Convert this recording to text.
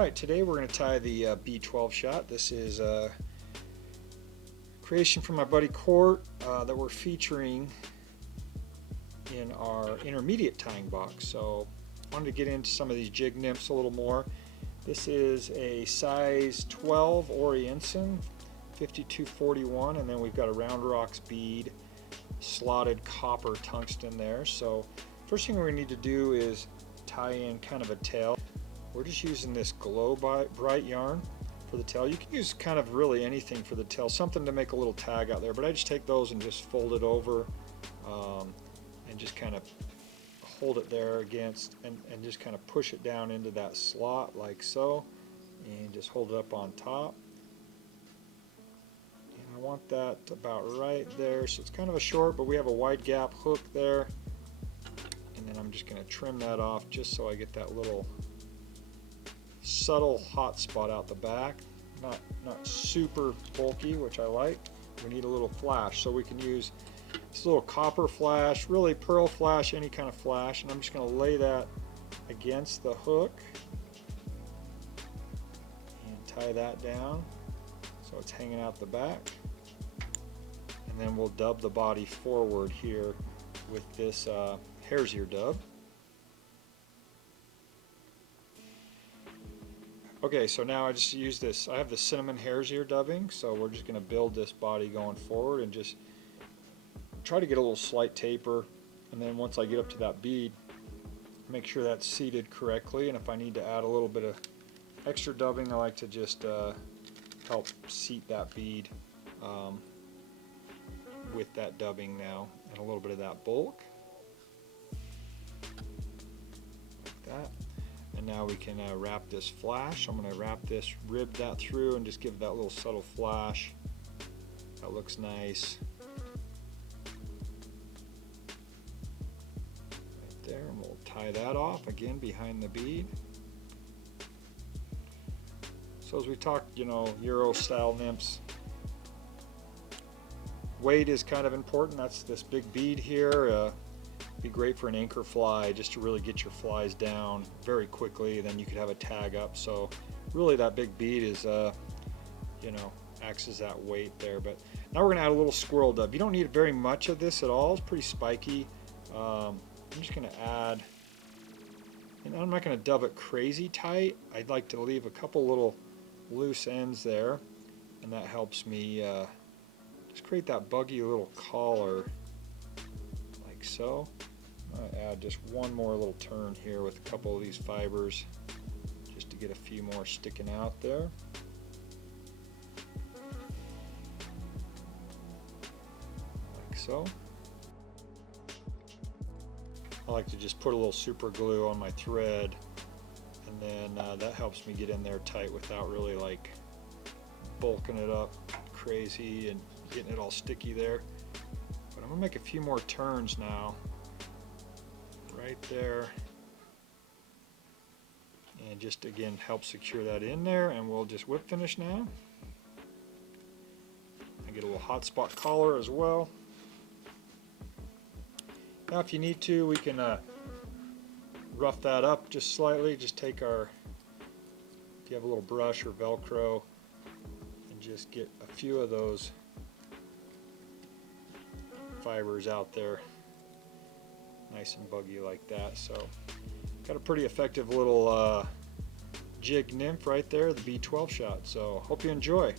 Alright, today we're going to tie the B-12 shot. This is a creation from my buddy Court that we're featuring in our intermediate tying box. So I wanted to get into some of these jig nymphs a little more. This is a size 12 Orienson, 5241, and then we've got a Round Rocks bead, slotted copper tungsten there. So first thing we're going to need to do is tie in kind of a tail. We're just using this Glow Bright yarn for the tail. You can use kind of really anything for the tail, something to make a little tag out there, but I just take those and just fold it over and just kind of hold it there against and just kind of push it down into that slot like so, and just hold it up on top. And I want that about right there, so it's kind of a short, but we have a wide gap hook there, and then I'm just going to trim that off just so I get that little subtle hot spot out the back, not super bulky, which I like. We need a little flash, so we can use this little copper flash, really pearl flash, any kind of flash, and I'm just going to lay that against the hook and tie that down so it's hanging out the back, and then we'll dub the body forward here with this hare's ear dub. Okay, so now I just use this, I have the cinnamon hare's ear dubbing, so we're just going to build this body going forward and just try to get a little slight taper, and then once I get up to that bead, make sure that's seated correctly, and if I need to add a little bit of extra dubbing, I like to just help seat that bead with that dubbing now, and a little bit of that bulk, like that. And now we can wrap this flash. I'm going to wrap this, rib that through, and just give that little subtle flash. That looks nice. Right there, and we'll tie that off again behind the bead. So as we talked, you know, Euro style nymphs, weight is kind of important. That's this big bead here. Be great for an anchor fly, just to really get your flies down very quickly. Then you could have a tag up. So really that big bead is you know, acts as that weight there. But now we're going to add a little squirrel dub. You don't need very much of this at all. It's pretty spiky. I'm just going to add, and I'm not going to dub it crazy tight. I'd like to leave a couple little loose ends there, and that helps me just create that buggy little collar like so. I'll add just one more little turn here with a couple of these fibers just to get a few more sticking out there. Like so. I like to just put a little super glue on my thread, and then that helps me get in there tight without really like bulking it up crazy and getting it all sticky there. But I'm going to make a few more turns now, right there, and just again help secure that in there, and we'll just whip finish now. I get a little hot spot collar as well. Now if you need to, we can rough that up just slightly. Just take our, if you have a little brush or Velcro, and just get a few of those fibers out there nice and buggy like that. So got a pretty effective little jig nymph right there, the B-12 shot. So hope you enjoy.